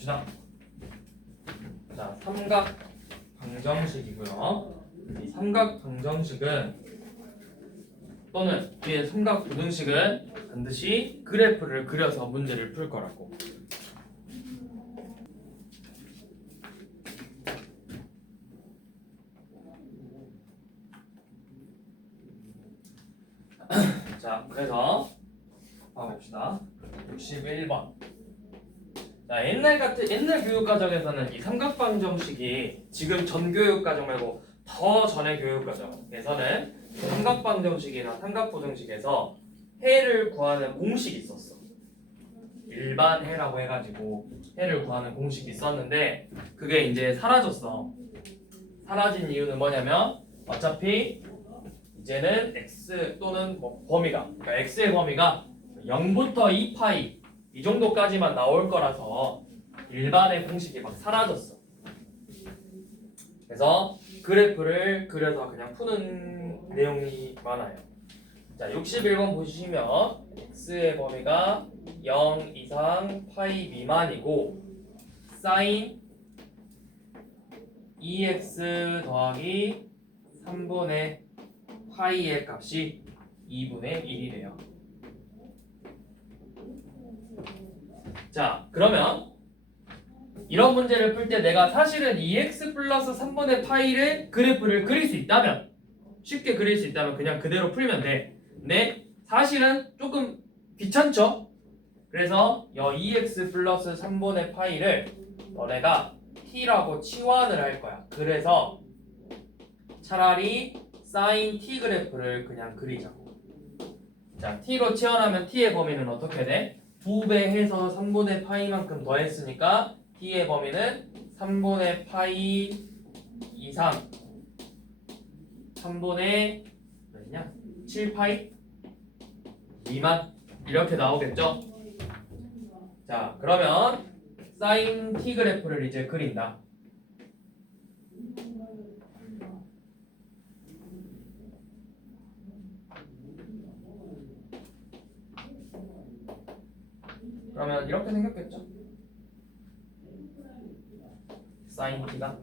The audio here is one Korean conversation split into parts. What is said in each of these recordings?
봅시다. 자, 삼각 방정식이고요. 이 삼각 방정식은 또는 뒤에 삼각 부등식은 반드시 그래프를 그려서 문제를 풀 거라고. 자, 그래서 봐봅시다. 61번. 자, 옛날 교육 과정에서는 이 삼각 방정식이 지금 전 교육 과정 말고 더 전의 교육 과정에서는 삼각 방정식이나 삼각 부등식에서 해를 구하는 공식이 있었어. 일반 해라고 해가지고 해를 구하는 공식이 있었는데 그게 이제 사라졌어. 사라진 이유는 뭐냐면 어차피 이제는 x 또는 뭐 범위가, 그러니까 x의 범위가 0부터 2파이 이 정도까지만 나올 거라서 일반의 공식이 막 사라졌어. 그래서 그래프를 그려서 그냥 푸는 내용이 많아요. 자, 61번 보시면 x의 범위가 0 이상 파이 미만이고 사인 2x 더하기 3분의 파이의 값이 2분의 1이래요. 자, 그러면 이런 문제를 풀 때 내가 사실은 2x 플러스 3분의 파이를 그래프를 그릴 수 있다면, 쉽게 그릴 수 있다면 그냥 그대로 풀면 돼. 근데 사실은 조금 귀찮죠? 그래서 이 2x 플러스 3분의 파이를 너네가 t라고 치환을 할 거야. 그래서 차라리 사인 t 그래프를 그냥 그리자고. 자, t로 치환하면 t의 범위는 어떻게 돼? 2배 해서 3분의 파이만큼 더했으니까 t의 범위는 3분의 파이 이상 3분의 몇이냐? 7파이 미만 이렇게 나오겠죠? 자, 그러면 사인 t 그래프를 이제 그린다. 그러면 이렇게 생겼겠죠? 사인 t가.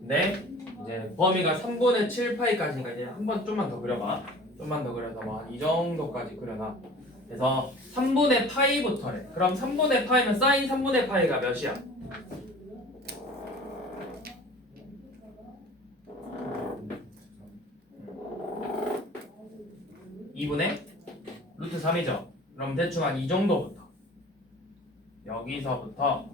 근데 이제 범위가 3분의 7파이까지니까 이제 한번 좀만 더 그려봐. 좀만 더 그려서 뭐 이 정도까지 그려놔. 그래서 3분의 파이부터래. 그럼 3분의 파이면 사인 3분의 파이가 몇이야? 2분의 루트 3이죠. 그럼 대충 한 이 정도부터 여기서부터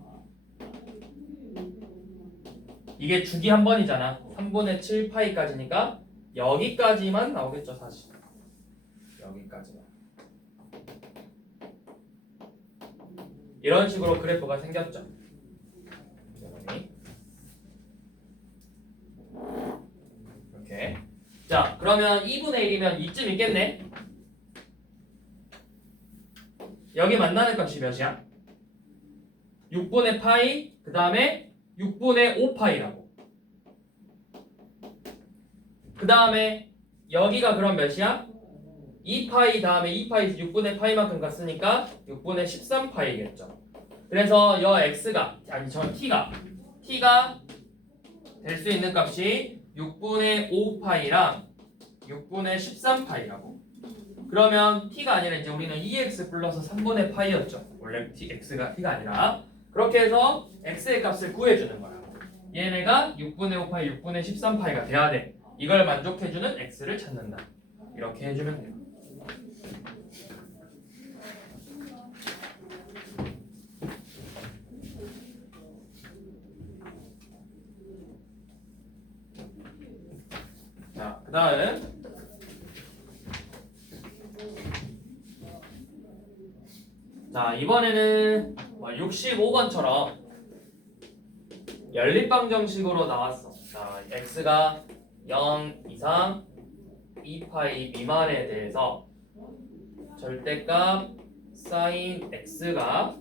이게 주기 한 번이잖아. 3분의 7파이까지니까 여기까지만 나오겠죠 사실. 여기까지만. 이런 식으로 그래프가 생겼죠. 이렇게. 자, 그러면 2분의 1이면 이쯤 있겠네. 여기 만나는 값이 몇이야? 6분의 파이, 그 다음에 6분의 5파이라고. 그 다음에 여기가 그럼 몇이야? 2파이 다음에 2파이에서 6분의 파이만큼 갔으니까 6분의 13파이겠죠. 그래서 여 x가, 아니 저 t가 될 수 있는 값이 6분의 5파이랑 6분의 13파이라고. 그러면 t가 아니라 이제 우리는 2x 플러스 3분의 파이였죠. 원래 x가 t가 아니라. 그렇게 해서 x의 값을 구해주는 거야. 얘네가 6분의 5파이, 6분의 13파이가 돼야 돼. 이걸 만족해주는 x를 찾는다. 이렇게 해주면 돼요. 자, 그 다음 자, 이번에는 65번처럼 연립방정식으로 나왔어. 자, x가 0 이상 2파이 미만에 대해서 절대값 사인 x가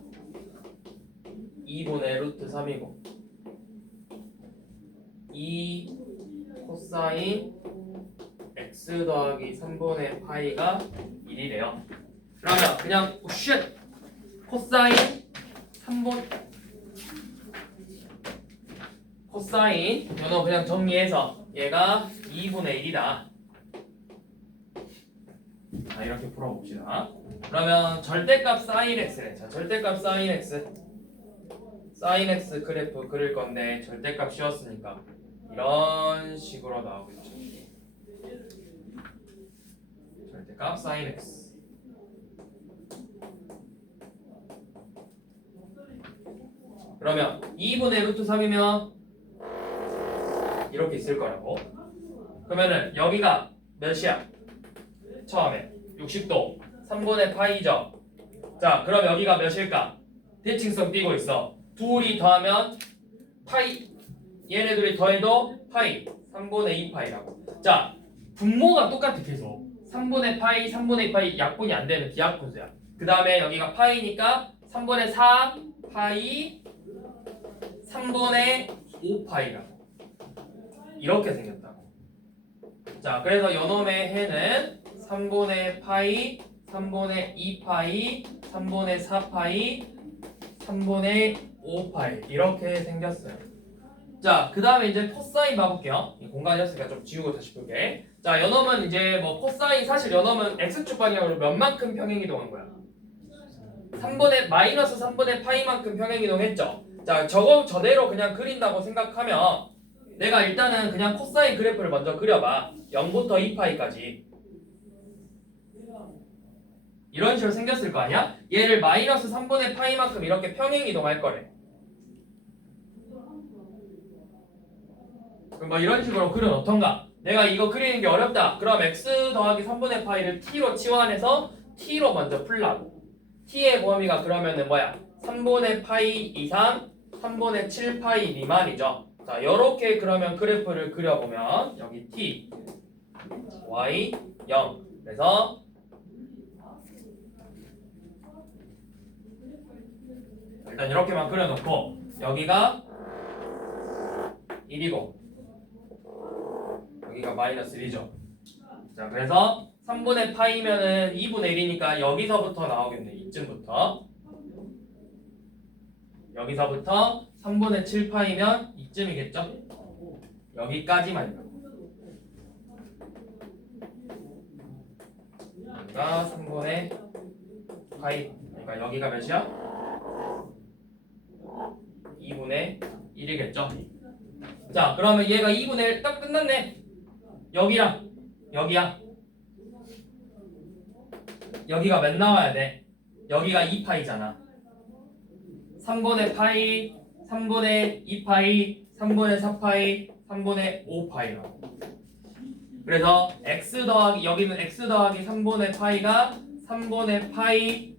2분의 루트 3이고 2 코사인 x 더하기 3분의 파이가 1이래요. 그러면 그냥 쉣 코사인 3분 코사인 이거 그냥 정리해서 얘가 2분의 1이다. 자, 이렇게 풀어봅시다. 그러면 절대값 sin x래. 자, 절대값 sin x 그래프 그릴 건데 절대값 씌웠으니까 이런 식으로 나오겠죠. 절대값 sin x. 그러면 2분의 루트 3이면 이렇게 있을 거라고. 그러면은 여기가 몇이야? 처음에 60도 3분의 파이죠. 자, 그럼 여기가 몇일까? 대칭성 띄고 있어. 둘이 더하면 파이. 얘네들이 더해도 파이. 3분의 2파이라고. 자, 분모가 똑같아 계속. 3분의 파이, 3분의 2파이 약분이 안 되는 기하분수야. 그 다음에 여기가 파이니까 3분의 4 파이 3분의 5파이라고. 이렇게 생겼다고. 자, 그래서 요놈의 해는 3분의 파이, 3분의 2파이, 3분의 4파이, 3분의 5파이 이렇게 생겼어요. 자, 그 다음에 이제 코사인 봐볼게요. 이 공간이었으니까 좀 지우고 다시 볼게. 자, 요놈은 이제 뭐 코사인 사실 요놈은 x축 방향으로 몇만큼 평행이동한 거야? 3분의 마이너스 3분의 파이만큼 평행이동했죠. 자, 저거 저대로 그냥 그린다고 생각하면 내가 일단은 그냥 코사인 그래프를 먼저 그려봐. 0부터 2파이까지 이런 식으로 생겼을 거 아니야? 얘를 마이너스 3분의 파이만큼 이렇게 평행이동할 거래. 그럼 뭐 이런 식으로 그려놓던가. 내가 이거 그리는 게 어렵다. 그럼 x 더하기 3분의 파이를 t로 치환해서 t로 먼저 풀라고. t의 범위가 그러면은 뭐야? 3분의 파이 이상 3분의 7파이 미만이죠. 자, 요렇게 그러면 그래프를 그려보면 여기 t, y, 0 그래서 일단 이렇게만 그려놓고 여기가 1이고 여기가 마이너스 1이죠. 자, 그래서 3분의 파이면은 2분의 1이니까 여기서부터 나오겠네. 이쯤부터 여기서부터 3분의 7파이면 이쯤이겠죠? 여기까지만요. 여기가 3분의 파이. 그러니까 여기가 몇이야? 2분의 1이겠죠? 자, 그러면 얘가 2분의 1 딱 끝났네. 여기랑 여기야. 여기가 몇 나와야 돼? 여기가 2파이잖아. 3분의 파이, 3분의 2파이, 3분의 4파이, 3분의 5파이라고. 그래서 x 더하기 여기는 x 더하기 3분의 파이가 3분의 파이,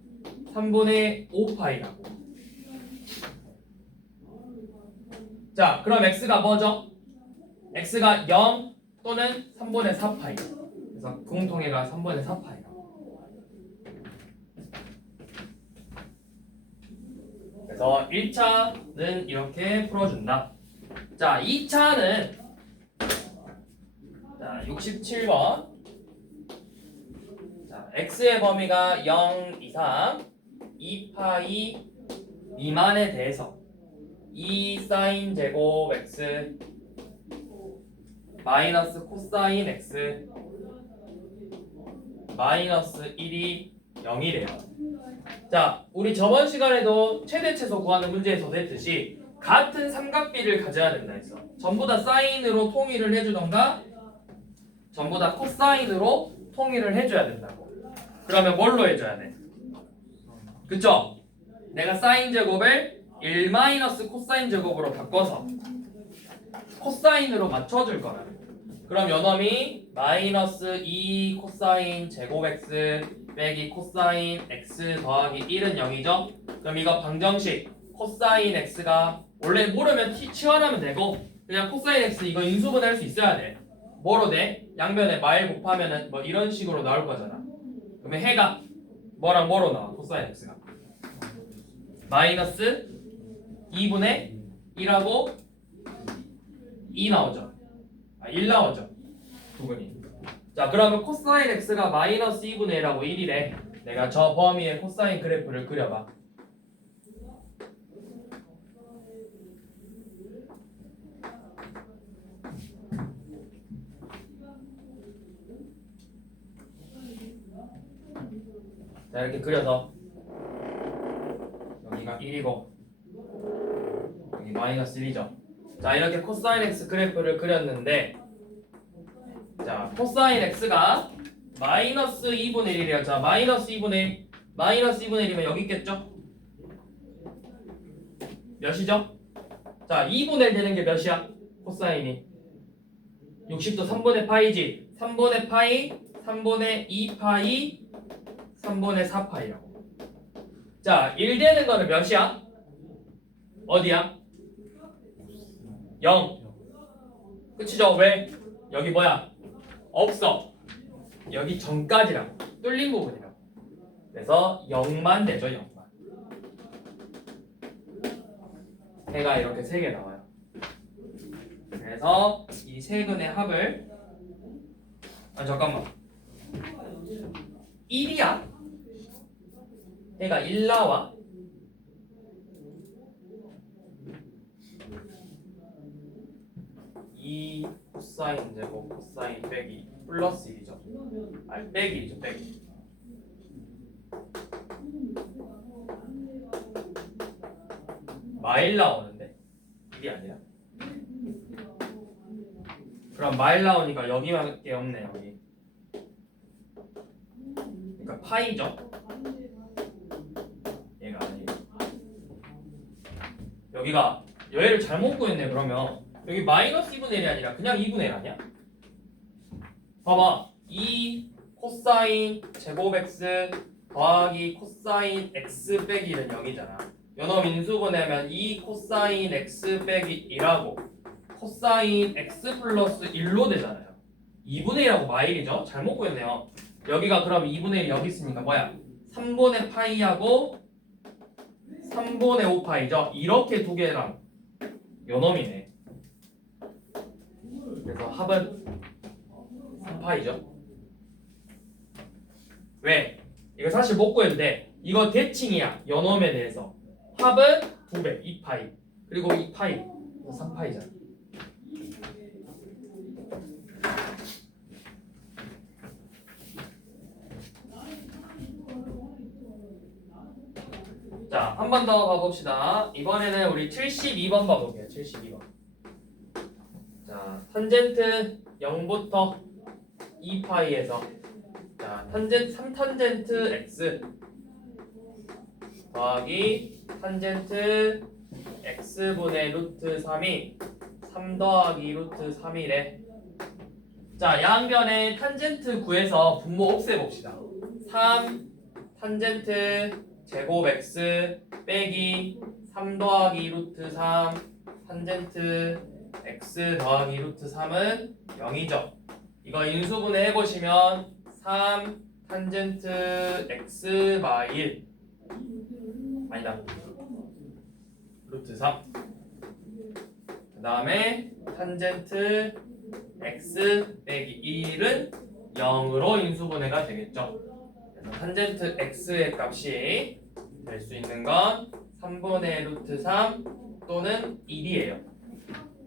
3분의 5파이라고. 자, 그럼 x가 뭐죠? x가 0 또는 3분의 4파이. 그래서 공통해가 3분의 4파이라고. 그래서 1차는 이렇게 풀어준다. 자, 2차는 자, 67번. 자, x의 범위가 0 이상 2파이 미만에 대해서 2 사인 제곱 x 마이너스 코사인 x 마이너스 1이 0이래요. 자, 우리 저번 시간에도 최대 최소 구하는 문제에서도 했듯이 같은 삼각비를 가져야 된다 했어. 전부 다 사인으로 통일을 해주던가 전부 다 코사인으로 통일을 해줘야 된다고. 그러면 뭘로 해줘야 돼? 그쵸? 내가 사인 제곱을 1 마이너스 코사인 제곱으로 바꿔서 코사인으로 맞춰줄 거라. 그럼 요놈이 마이너스 2 코사인 제곱 x 빼기 코사인 x 더하기 1은 0이죠? 그럼 이거 방정식 코사인 x가 원래 모르면 치환하면 되고 그냥 코사인 x 이거 인수분해할 수 있어야 돼. 뭐로 돼? 양변에 말 곱하면은 뭐 이런 식으로 나올 거잖아. 그러면 해가 뭐랑 뭐로 나와? 코사인 x가 마이너스 2분의 1하고 2 나오죠. 1 나오죠. 부분이. 자, 그러면 코사인 x가 마이너스 2분의 1하고 1이래. 내가 저 범위의 코사인 그래프를 그려봐. 자 이렇게 그려서 여기가 1이고 여기 마이너스 1이죠. 자 이렇게 코사인 x 그래프를 그렸는데 자 코사인 x가 마이너스 2분의 1이래요. 자 마이너스 2분의 1 마이너스 2분의 1이면 여기 있겠죠? 몇이죠? 자 2분의 1 되는 게 몇이야? 코사인이 60도 3분의 파이지. 3분의 파이 3분의 2파이 3분의 4파이라고. 자 1 되는 거는 몇이야? 어디야? 0. 그치죠? 왜? 여기 뭐야? 없어. 여기 전까지라고. 뚫린 부분이라고. 그래서 0만 되죠. 0만. 해가 이렇게 3개 나와요. 그래서 이 세 근의 합을 잠깐만 1이야? 해가 1 나와? 이 코사인 제곱 코사인 빼기 플러스 1이죠. 아니 빼기 1이죠. 빼기. 마일 나오는데 1이 아니라. 그럼 마일 나오니까 여기밖에 없네. 여기. 그러니까 파이죠. 얘가 아니에요. 여기가 얘를 잘못 구했네. 그러면 여기 마이너스 2분의 1이 아니라 그냥 2분의 1 아니야? 봐봐. 2 코사인 제곱 x 더하기 코사인 x 빼기 1은 0이잖아. 요놈 인수분해하면 2 코사인 x 빼기 1하고 코사인 x 플러스 1로 되잖아요. 2분의 1하고 마일이죠. 잘못 구했네요. 여기가 그럼 2분의 1이 여기 있으니까 뭐야? 3분의 파이하고 3분의 5파이죠. 이렇게 두 개랑 요놈이네. 그래서 합은 3파이죠. 왜? 이거 사실 못 구했는데 이거 대칭이야. 요놈에 대해서. 합은 2배, 2파이. 그리고 2파이, 3파이잖아. 자, 한 번 더 봐봅시다. 이번에는 우리 72번 봐볼게요. 72번. 자, 탄젠트 0부터 2파이에서 자, 탄젠트 3탄젠트 x 더하기 탄젠트 x분의 루트 3이 3 더하기 루트 3이래. 자, 양변의 탄젠트 구해서 분모 없애봅시다. 3 탄젠트 제곱 x 빼기 3 더하기 루트 3 탄젠트 x 더하기 루트 3은 0이죠. 이거 인수분해 해보시면 3 탄젠트 x 바이 1 아니다 루트 3 그 다음에 탄젠트 x 빼기 1은 0으로 인수분해가 되겠죠. 그래서 탄젠트 x의 값이 될 수 있는 건 3분의 루트 3 또는 1이에요.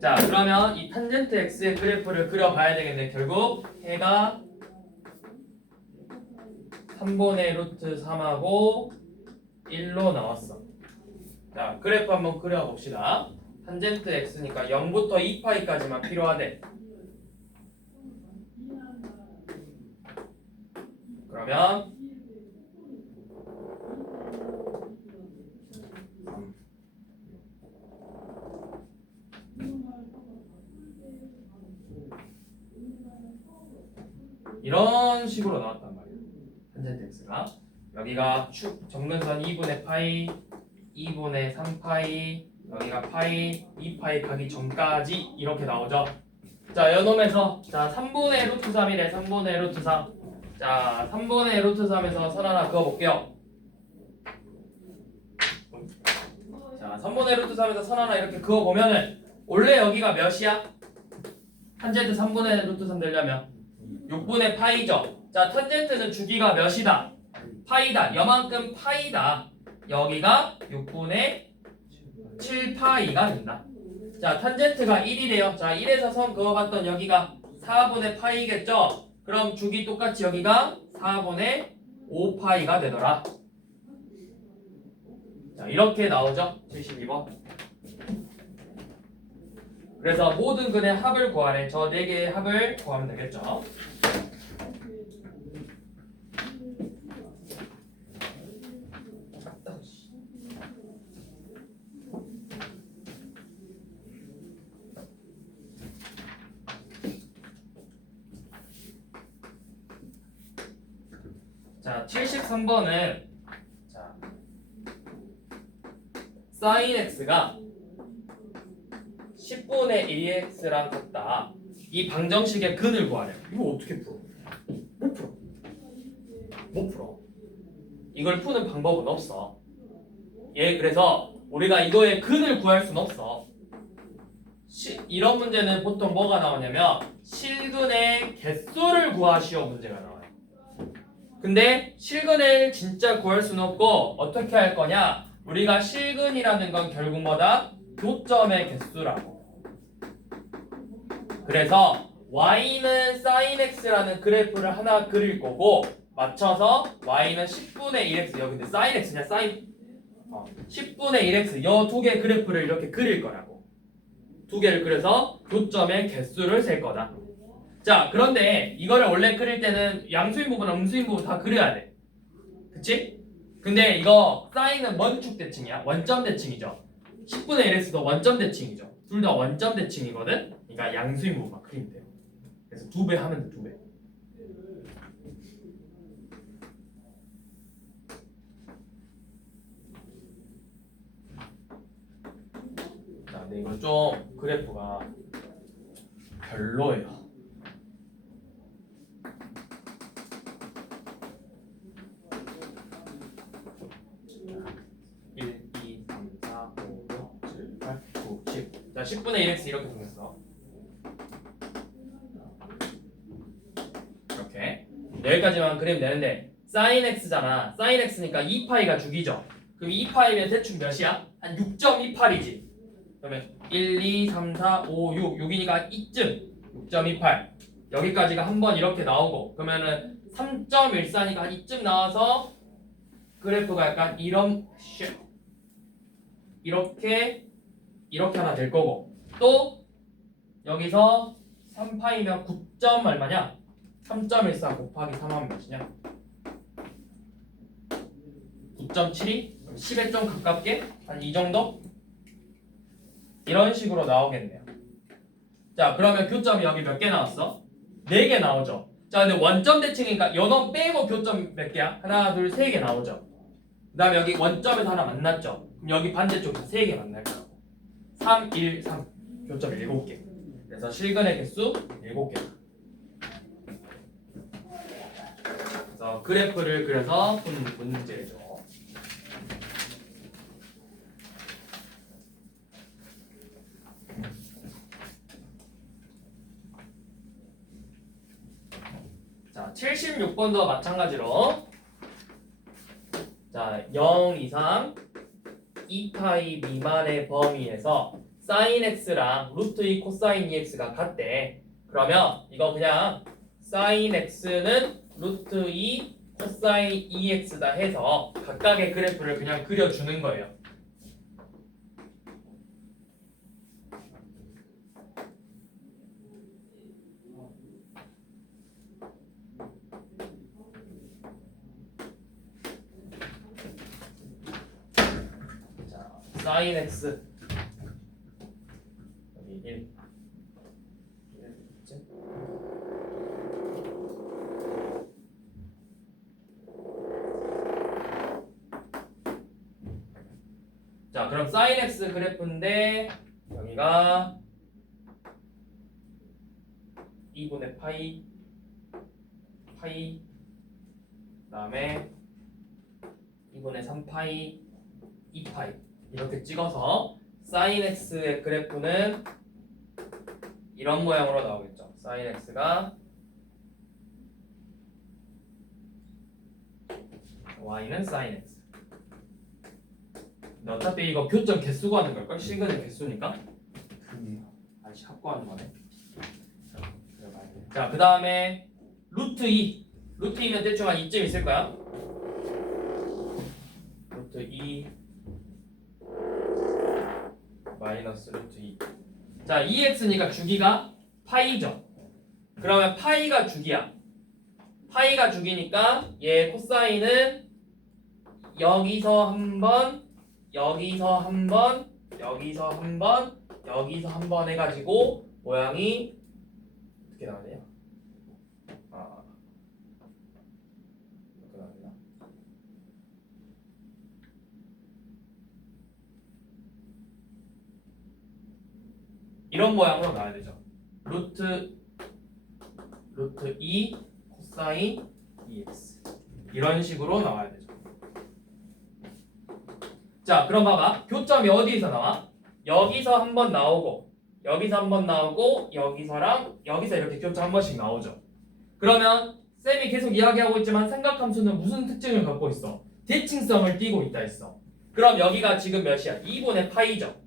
자, 그러면 이 탄젠트 x의 그래프를 그려봐야 되겠는데 결국 해가 3분의 루트 3하고 1로 나왔어. 자, 그래프 한번 그려봅시다. 탄젠트 x니까 0부터 2파이까지만 필요하대. 그러면 이런 식으로 나왔단 말이에요. 탄젠트 x가 여기가 축 정근선 2분의 파이 2분의 3파이 여기가 파이 2파이 가기 전까지 이렇게 나오죠. 자, 요놈에서 자 3분의 루트 3이래. 3분의 루트 3. 자 3분의 루트 3에서 선 하나 그어볼게요. 자 3분의 루트 3에서 선 하나 이렇게 그어보면은 원래 여기가 몇이야? 탄젠트 3분의 루트 3 되려면 6분의 파이죠. 자 탄젠트는 주기가 몇이다? 파이다. 여만큼 파이다. 여기가 6분의 7파이가 된다. 자 탄젠트가 1이래요. 자 1에서 선 그어봤던 여기가 4분의 파이겠죠. 그럼 주기 똑같이 여기가 4분의 5파이가 되더라. 자, 이렇게 나오죠? 72번. 그래서 모든 근의 합을 구하래. 저 4개의 합을 구하면 되겠죠? 자, 73번은 자, sin x가 10분의 1x랑 같다. 이 방정식의 근을 구하래. 이거 어떻게 풀어? 못 풀어. 못 풀어. 이걸 푸는 방법은 없어. 예, 그래서 우리가 이거의 근을 구할 수는 없어. 이런 문제는 보통 뭐가 나오냐면 실근의 개수를 구하시오 문제가 나와요. 근데 실근을 진짜 구할 수는 없고 어떻게 할 거냐? 우리가 실근이라는 건 결국 뭐다? 교점의 개수라고. 그래서 y는 sin x라는 그래프를 하나 그릴 거고 맞춰서 y는 10분의 1x 여기 근데 sin x냐 sin 10분의 1x 여 두 개 그래프를 이렇게 그릴 거라고. 두 개를 그려서 교점의 개수를 셀 거다. 자, 그런데 이거를 원래 그릴 때는 양수인 부분, 음수인 부분 다 그려야 돼. 그치? 근데 이거 사인은 원축 대칭이야. 원점 대칭이죠. 10분의 1x도 원점 대칭이죠. 둘 다 원점 대칭이거든? 그러니까 양수인 부분만 그리면 돼요. 그래서 2배 하면 돼, 2배. 자, 근데 이거 좀 그래프가 별로예요. 1, 2, 3, 4, 5, 6, 7, 8, 9, 10. 자, 10분의 1x 이렇게 생겼어. 이렇게. 여기까지만 그리면 되는데 sin x잖아. sin x니까 2파이가 주기죠. 그럼 2파이면 대충 몇이야? 한 6.28이지. 그러면 1, 2, 3, 4, 5, 6. 6이니까 이쯤 6.28. 여기까지가 한 번 이렇게 나오고 그러면은 3.14니까 한 이쯤 나와서 그래프가 약간 이렇게 하나 될 거고 또 여기서 3파이면 9점 얼마냐? 3.14 곱하기 3하면 몇이냐? 9.72? 10에 좀 가깝게? 한 이 정도? 이런 식으로 나오겠네요. 자, 그러면 교점이 여기 몇 개 나왔어? 4개 나오죠. 자, 근데 원점 대칭이니까 요놈 빼고 교점 몇 개야? 하나, 둘, 3개 나오죠. 그 다음에 여기 원점에서 하나 만났죠. 그럼 여기 반대쪽에서 3개 만날 거라고. 3, 1, 3. 교점 7개. 그래서 실근의 개수 7개. 그래서 그래프를 그려서 푼 문제죠. 자, 76번도 마찬가지로 자, 0 이상 2파이 미만의 범위에서 sin x랑 루트 2 코사인 2x가 같대. 그러면 이거 그냥 sin x는 루트 2 코사인 2x다 해서 각각의 그래프를 그냥 그려주는 거예요. sin x 여기 1 자, 그럼 sin x 그래프인데 여기가 2분의 파이 그다음에 2분의 3파이 2파이 이렇게 찍어서 sin x의 그래프는 이런 모양으로 나오겠죠. sin x가 y는 sin x. 근데 어차피 이거 교점 개수 구하는 걸걸? 실근의 개수니까. 아이씨 합구하는 거네. 자, 그 다음에 루트 2. 루트 2면 대충 한 이쯤 있을 거야. 루트 2 마이너스 루트 2. 자, 2x니까 주기가 파이죠. 그러면 파이가 주기야. 파이가 주기니까 얘 코사인은 여기서 한 번, 여기서 한 번, 여기서 한 번, 여기서 한 번 해가지고 모양이 어떻게 나오네요? 이렇게 나오나? 이런 모양으로 나와야 되죠. 루트 2 코사인 2x 이런 식으로 나와야 되죠. 자, 그럼 봐봐. 교점이 어디에서 나와? 여기서 한 번 나오고 여기서 한 번 나오고 여기서랑 여기서 이렇게 교점 한 번씩 나오죠. 그러면 쌤이 계속 이야기하고 있지만 삼각함수는 무슨 특징을 갖고 있어? 대칭성을 띠고 있다 했어. 그럼 여기가 지금 몇이야? 2분의 파이죠.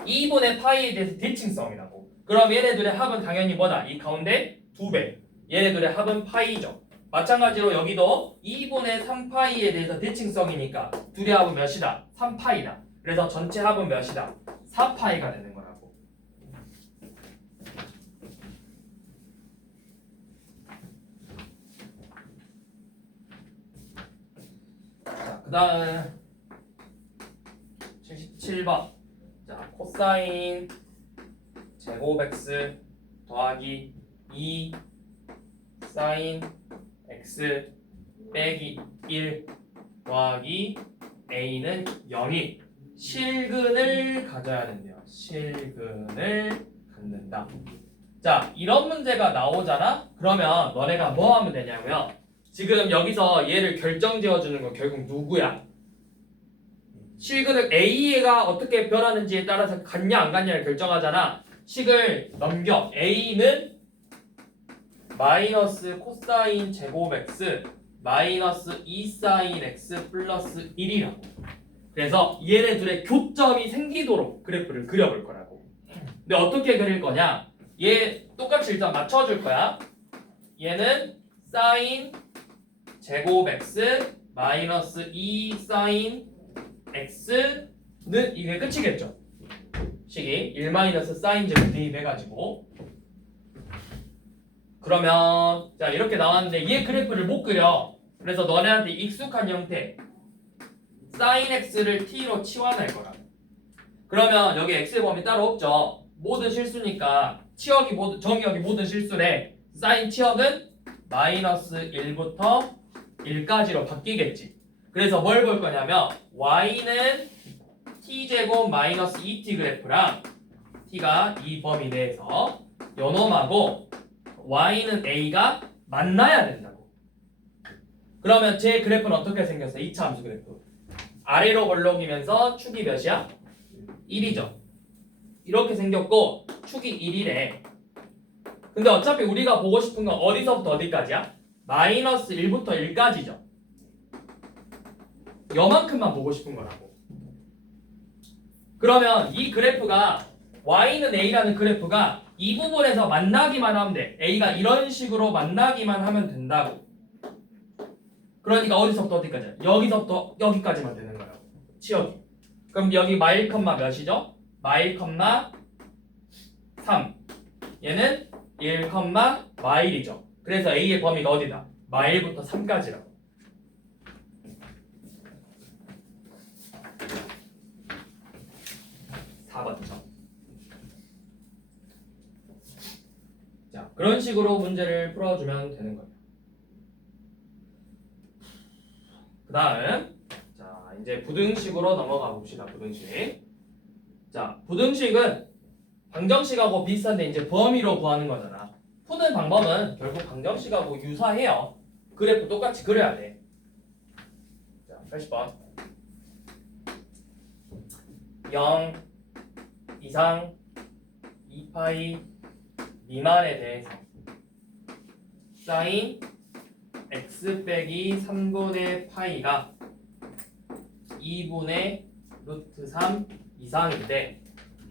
2분의 파이에 대해서 대칭성이라고. 그럼 얘네들의 합은 당연히 뭐다? 이 가운데 2배. 얘네들의 합은 파이죠. 마찬가지로 여기도 2분의 3파이에 대해서 대칭성이니까 둘의 합은 몇이다? 3파이다. 그래서 전체 합은 몇이다? 4파이가 되는 거라고. 자, 그 다음 77번. 자, 코사인 제곱 x 더하기 2 사인 x 빼기 1 더하기 a는 0이 실근을 가져야 된대요. 실근을 갖는다. 자, 이런 문제가 나오잖아? 그러면 너네가 뭐 하면 되냐고요? 지금 여기서 얘를 결정지어주는 건 결국 누구야? 실근을 a가 어떻게 변하는지에 따라서 같냐 안 같냐를 결정하잖아. 식을 넘겨. a는 마이너스 코사인 제곱 x 마이너스 2 사인 x 플러스 1이라고. 그래서 얘네 둘의 교점이 생기도록 그래프를 그려볼 거라고. 근데 어떻게 그릴 거냐? 얘 똑같이 일단 맞춰줄 거야. 얘는 사인 제곱 x 마이너스 2 사인 x는 이게 끝이겠죠. 식이 1 마이너스 사인 제곱 대입해가지고. 그러면 자 이렇게 나왔는데 얘 그래프를 못 그려. 그래서 너네한테 익숙한 형태 sin x를 t로 치환할 거라. 그러면 여기 x의 범위 따로 없죠. 모든 실수니까 치역이 모든 정의역이 모든 실수래. sin 치역은 마이너스 1부터 1까지로 바뀌겠지. 그래서 뭘 볼 거냐면 y는 t제곱 마이너스 2t 그래프랑 t가 이 범위 내에서 요놈하고 y는 a가 만나야 된다고. 그러면 제 그래프는 어떻게 생겼어? 2차 함수 그래프. 아래로 벌렁이면서 축이 몇이야? 1이죠. 이렇게 생겼고 축이 1이래. 근데 어차피 우리가 보고 싶은 건 어디서부터 어디까지야? 마이너스 1부터 1까지죠. 요만큼만 보고 싶은 거라고. 그러면 이 그래프가 y는 a라는 그래프가 이 부분에서 만나기만 하면 돼. a가 이런 식으로 만나기만 하면 된다고. 그러니까 어디서부터 어디까지? 여기서부터 여기까지만 되는 거예요. 치역이. 그럼 여기 마일 컴마 몇이죠? 마일 컴마 3. 얘는 1 컴마 마일이죠. 그래서 a의 범위가 어디다? 마일부터 3까지라고. 자, 그런 식으로 문제를 풀어주면 되는 거예요. 그 다음 자 이제 부등식으로 넘어가 봅시다. 부등식. 자, 부등식은 방정식하고 비슷한데 이제 범위로 구하는 거잖아. 푸는 방법은 결국 방정식하고 유사해요. 그래프 똑같이 그려야 돼. 자, 80번 0 이상 2파이 미만에 대해서 사인 x 빼기 3분의 파이가 2분의 루트 3 이상인데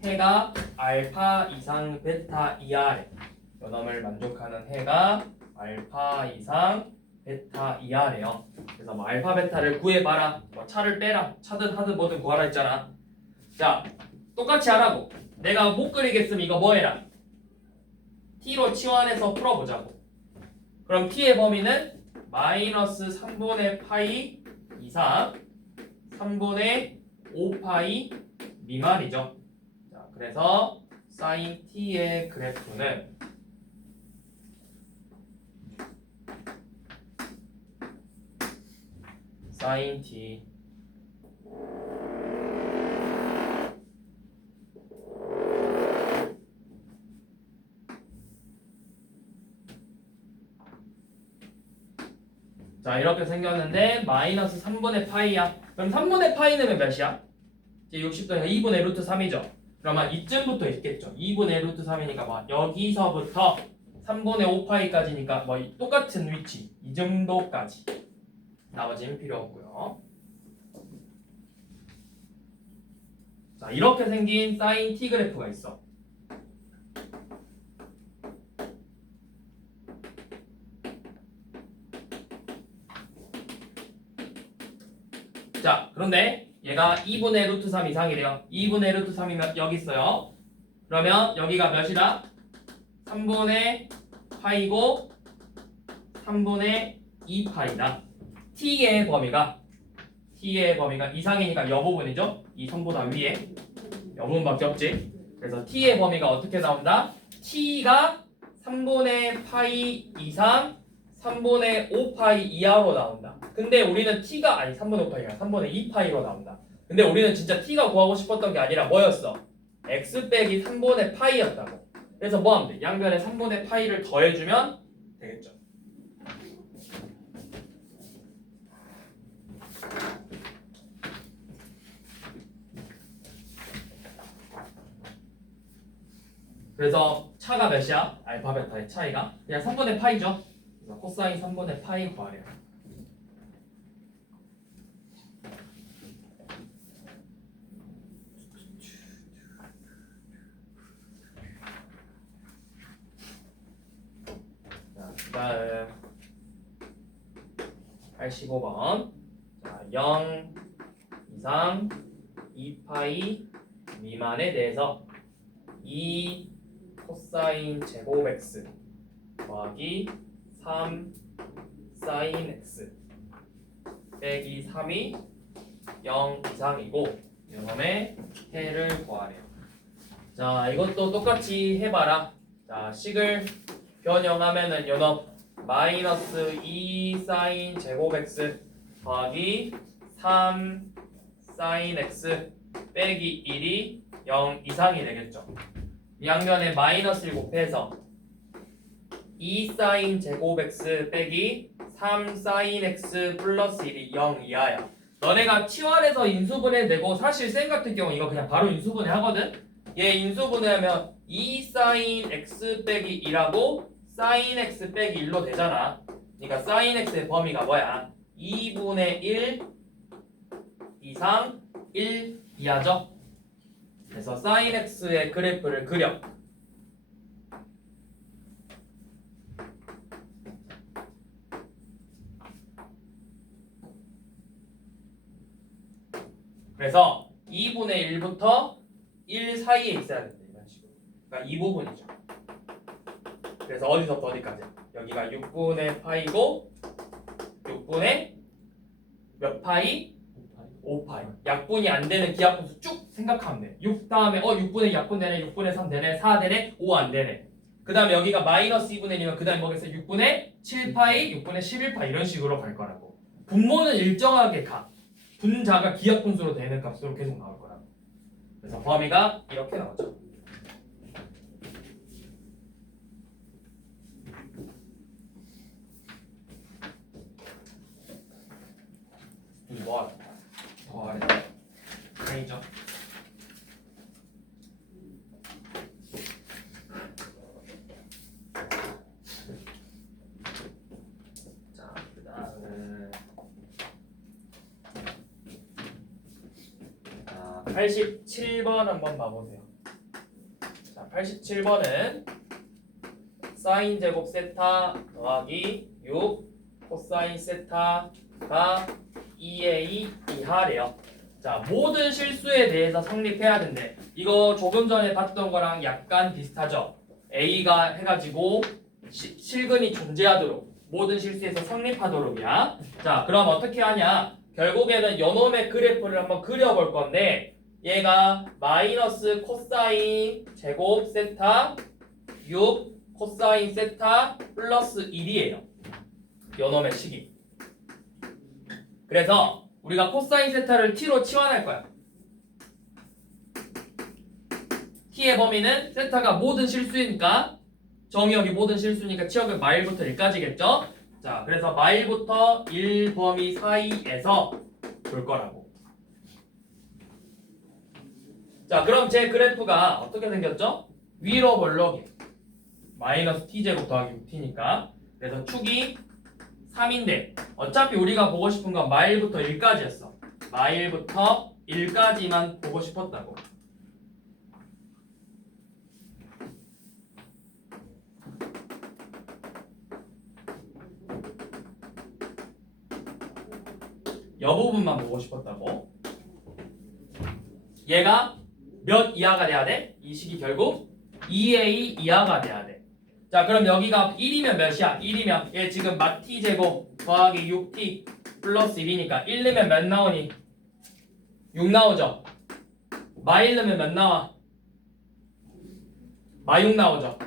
해가 알파 이상 베타 이하래. 요놈을 만족하는 해가 알파 이상 베타 이하래요. 그래서 뭐 알파 베타를 구해봐라, 뭐 차를 빼라, 차든 하든 뭐든 구하라 했잖아. 자, 똑같이 하라고. 내가 못 그리겠으면 이거 뭐 해라? t로 치환해서 풀어보자고. 그럼 t의 범위는 마이너스 3분의 파이 이상 3분의 5파이 미만이죠. 자, 그래서 sin t의 그래프는 sin t 자, 이렇게 생겼는데 마이너스 3분의 파이야. 그럼 3분의 파이는 몇이야? 이제 60도니까 2분의 루트 3이죠. 그러면 이쯤부터 있겠죠. 2분의 루트 3이니까 뭐 여기서부터 3분의 5파이까지니까 뭐 똑같은 위치 이 정도까지. 나머지는 필요 없고요. 자, 이렇게 생긴 사인 t 그래프가 있어. 자, 그런데 얘가 2분의 루트 3 이상이래요. 2분의 루트 3이면 여기 있어요. 그러면 여기가 몇이다? 3분의 파이고 3분의 2파이다. t의 범위가 이상이니까 여 부분이죠. 이 선보다 위에 여 부분밖에 없지. 그래서 t의 범위가 어떻게 나온다? t가 3분의 파이 이상 3분의 5파이 이하로 나온다. 근데 우리는 t가 아니 3분의 5파이가 3분의 2파이로 나온다. 근데 우리는 진짜 t가 구하고 싶었던 게 아니라 뭐였어? x 빼기 3분의 파이였다고. 그래서 뭐 하면 돼? 양변에 3분의 파이를 더해주면 되겠죠. 그래서 차가 몇이야? 알파 베타의 차이가 그냥 3분의 파이죠. 그래서 코사인 3분의 파이 구하래요. 자, 그다음 85번. 자, 0 이상 2파이 미만에 대해서 2 코사인 제곱 x 더하기 3 사인 x 빼기 3이 0 이상이고 이놈의 해를 구하래요. 자, 이것도 똑같이 해봐라. 자, 식을 변형하면은 요놈 마이너스 2 사인 제곱 x 더하기 3 사인 x 빼기 1이 0 이상이 되겠죠. 양면에 마이너스를 곱해서 2 사인 제곱 x 빼기 3 사인 x 플러스 1이 0 이하야. 너네가 치환해서 인수분해되고 사실 쌤 같은 경우 이거 그냥 바로 인수분해 하거든. 얘 인수분해하면 2 사인 x 빼기 2라고 사인 x 빼기 1로 되잖아. 그러니까 사인 x의 범위가 뭐야? 2분의 1 이상 1 이하죠. 그래서 사인 x의 그래프를 그려. 그래서 2분의 1부터 1 사이에 있어야 된다. 이런 식으로. 그러니까 이 부분이죠. 그래서 어디서부터 어디까지? 여기가 6분의 파이고 6분의 몇 파이? 5파이. 약분이 안 되는 기하분수 쭉 생각하면 돼. 6 다음에 6분의 약분 되네, 6분의 3 되네, 4 되네, 5 안 되네. 그 다음에 여기가 마이너스 2분의 1이면 그 다음에 뭐겠어? 6분의 7파이, 6분의 11파이 이런 식으로 갈 거라고. 분모는 일정하게 가. 분자가 기하분수로 되는 값으로 계속 나올 거라고. 그래서 범위가 이렇게 나오죠. 뭐 더 아래 아니죠. 자, 그다음은 87번 한번 봐보세요. 자, 87번은 사인 제곱 세타 더하기 6 코사인 세타가 2a 이하래요. 자, 모든 실수에 대해서 성립해야 된대. 이거 조금 전에 봤던 거랑 약간 비슷하죠? a가 해가지고 실근이 존재하도록 모든 실수에서 성립하도록이야. 자, 그럼 어떻게 하냐? 결국에는 요놈의 그래프를 한번 그려볼 건데 얘가 마이너스 코사인 제곱 세타 6 코사인 세타 플러스 1이에요. 요놈의 식이. 그래서 우리가 코사인 세타를 t로 치환할 거야. t의 범위는 세타가 모든 실수니까 정의역이 모든 실수니까 치역은 마일부터 1까지겠죠? 자, 그래서 마일부터 1 범위 사이에서 볼 거라고. 자, 그럼 제 그래프가 어떻게 생겼죠? 위로 볼록이 마이너스 t제곱 더하기 6t니까 그래서 축이 3인데 어차피 우리가 보고 싶은 건 마일부터 1까지였어. 마일부터 1까지만 보고 싶었다고. 여 부분만 보고 싶었다고. 얘가 몇 이하가 돼야 돼? 이 식이 결국 2a 이하가 돼야 돼. 자, 그럼 여기가 1이면 몇이야? 1이면 얘 지금 마 t제곱 더하기 6t 플러스 1이니까 1 넣으면 몇 나오니? 6 나오죠? 마 1 넣으면 몇 나와? 마 6 나오죠?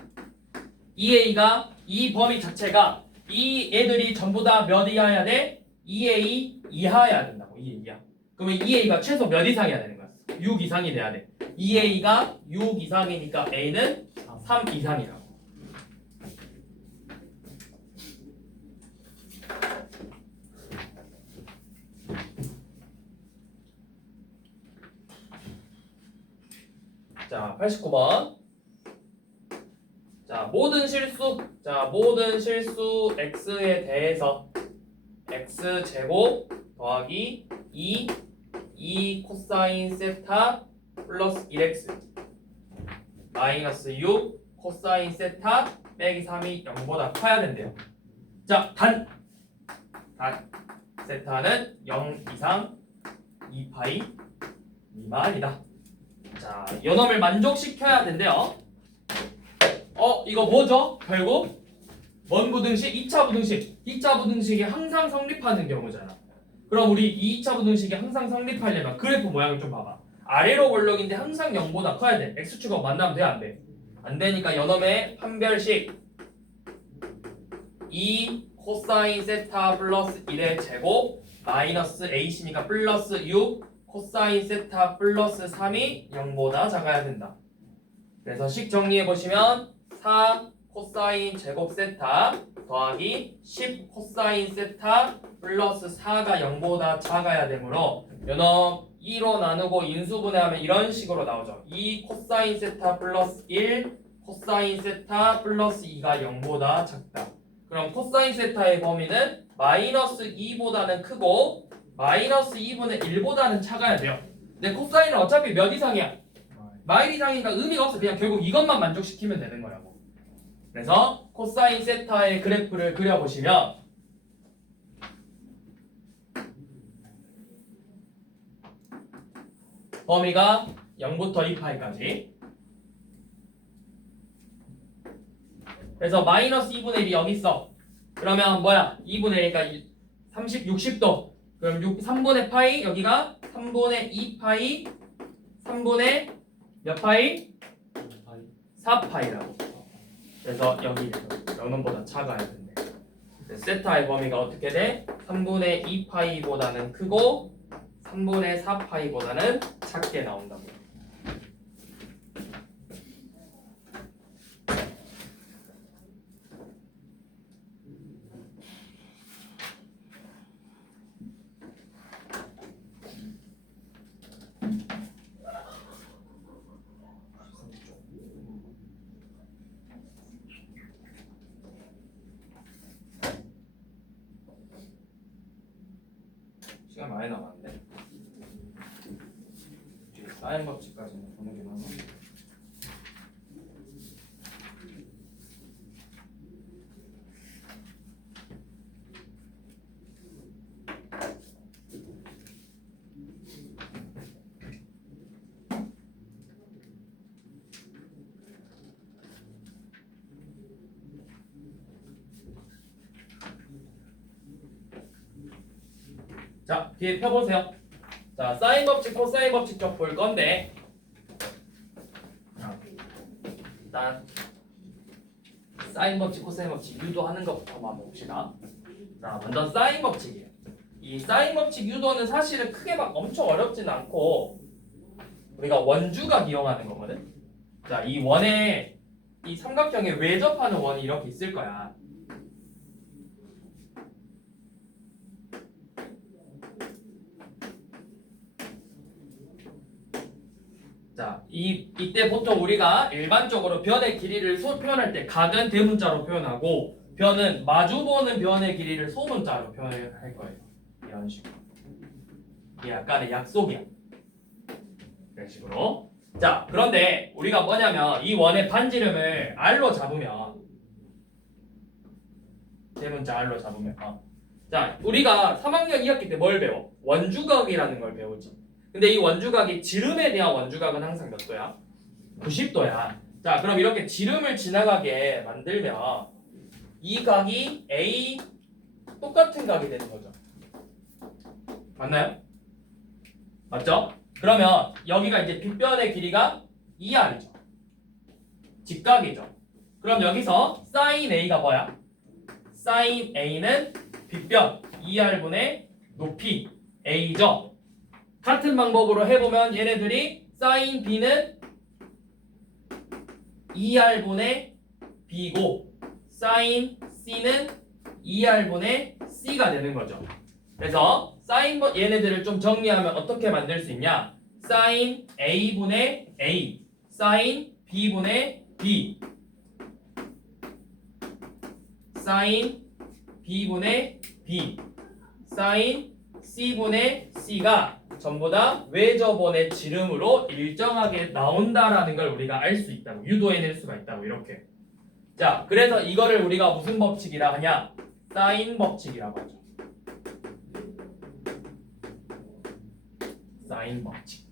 2a가 이 범위 자체가 이 애들이 전부 다 몇 이하여야 돼? 2a 이하여야 된다고. 2a 이하. 그러면 2a가 최소 몇 이상이어야 되는 거야? 6 이상이 돼야 돼. 2a가 6 이상이니까 a는 3 이상이라고. 자, 89번. 자, 모든 실수 x에 대해서 x제곱 더하기 2 코사인 세타 플러스 1x 마이너스 6 코사인 세타 빼기 3이 0보다 커야 된대요. 자, 단 세타는 0 이상 2파이 미만이다. 자, 요놈을 만족시켜야 된대요. 이거 뭐죠? 결국 뭔 부등식? 2차 부등식. 2차 부등식이 항상 성립하는 경우잖아. 그럼 우리 2차 부등식이 항상 성립하려면 그래프 모양을 좀 봐봐. 아래로 볼록인데 항상 0보다 커야 돼. x축하고 만나면 돼? 안 돼? 안 되니까 요놈의 판별식 2 코사인 세타 플러스 1의 제곱 마이너스 a시니까 플러스 6 코사인 세타 플러스 3이 0보다 작아야 된다. 그래서 식 정리해보시면 4 코사인 제곱 세타 더하기 10 코사인 세타 플러스 4가 0보다 작아야 되므로 요놈 2로 나누고 인수분해하면 이런 식으로 나오죠. 2 코사인 세타 플러스 1 코사인 세타 플러스 2가 0보다 작다. 그럼 코사인 세타의 범위는 마이너스 2보다는 크고 마이너스 2분의 1보다는 작아야 돼요. 근데 코사인은 어차피 몇 이상이야? 마일 이상이니까 의미가 없어. 그냥 결국 이것만 만족시키면 되는 거라고. 그래서 코사인 세타의 그래프를 그려보시면 범위가 0부터 2파이까지. 그래서 마이너스 2분의 1이 여기 있어. 그러면 뭐야? 2분의 1가 30, 60도. 그럼 3분의 파이 여기가 3분의 2파이 3분의 몇 파이? 4파이라고. 그래서 여기 요놈보다 작아야 된대. 세타의 범위가 어떻게 돼? 3분의 2파이보다는 크고 3분의 4파이보다는 작게 나온다고. 시간 많이 남았는데 사인 법칙까지는 보내긴 하고. 자, 뒤에 펴보세요. 자, 사인 법칙, 코사인 법칙 좀 볼 건데, 일단 사인 법칙, 코사인 법칙 유도하는 것부터 한번 봅시다. 자, 먼저 사인 법칙이에요. 이 사인 법칙 유도는 사실은 크게 막 엄청 어렵진 않고 우리가 원주각 이용하는 거거든. 자, 이 원에 이 삼각형에 외접하는 원이 이렇게 있을 거야. 자, 이때 보통 우리가 일반적으로 변의 길이를 표현할 때 각은 대문자로 표현하고 변은 마주보는 변의 길이를 소문자로 표현할 거예요. 이런 식으로. 이게 약간의 약속이야. 이런 식으로. 자, 그런데 우리가 뭐냐면 이 원의 반지름을 r로 잡으면 대문자 r로 잡으면 자, 우리가 3학년 2학기 때 뭘 배워? 원주각이라는 걸 배우지. 근데 이 원주각이 지름에 대한 원주각은 항상 몇 도야? 90도야. 자, 그럼 이렇게 지름을 지나가게 만들면 이 각이 A 똑같은 각이 되는 거죠. 맞나요? 맞죠? 그러면 여기가 이제 빗변의 길이가 2r이죠. 직각이죠. 그럼 여기서 sin A가 뭐야? sin A는 빗변 2r분의 높이 A죠. 같은 방법으로 해보면 얘네들이 sin B는 2r분의 B고 sin C는 2r분의 C가 되는 거죠. 그래서 얘네들을 좀 정리하면 어떻게 만들 수 있냐? sin A분의 A, sin B분의 B, sin B분의 B, sin C분의 C가 전부 다 외접원의 지름으로 일정하게 나온다라는 걸 우리가 알 수 있다고, 유도해낼 수가 있다고. 이렇게. 자, 그래서 이거를 우리가 무슨 법칙이라 하냐? 사인 법칙이라고 하죠. 사인 법칙.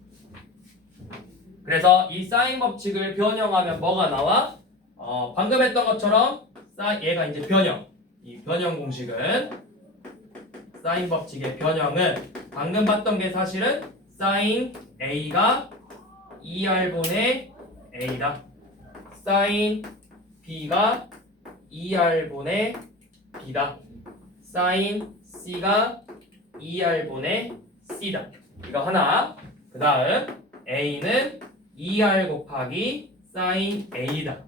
그래서 이 사인 법칙을 변형하면 뭐가 나와? 방금 했던 것처럼 얘가 이제 변형. 이 변형 공식은 사인 법칙의 변형은 방금 봤던 게 사실은 sin A가 2r분의 A다. sin B가 2r분의 B다. sin C가 2r분의 C다. 이거 하나. 그 다음 A는 2r 곱하기 sin A다.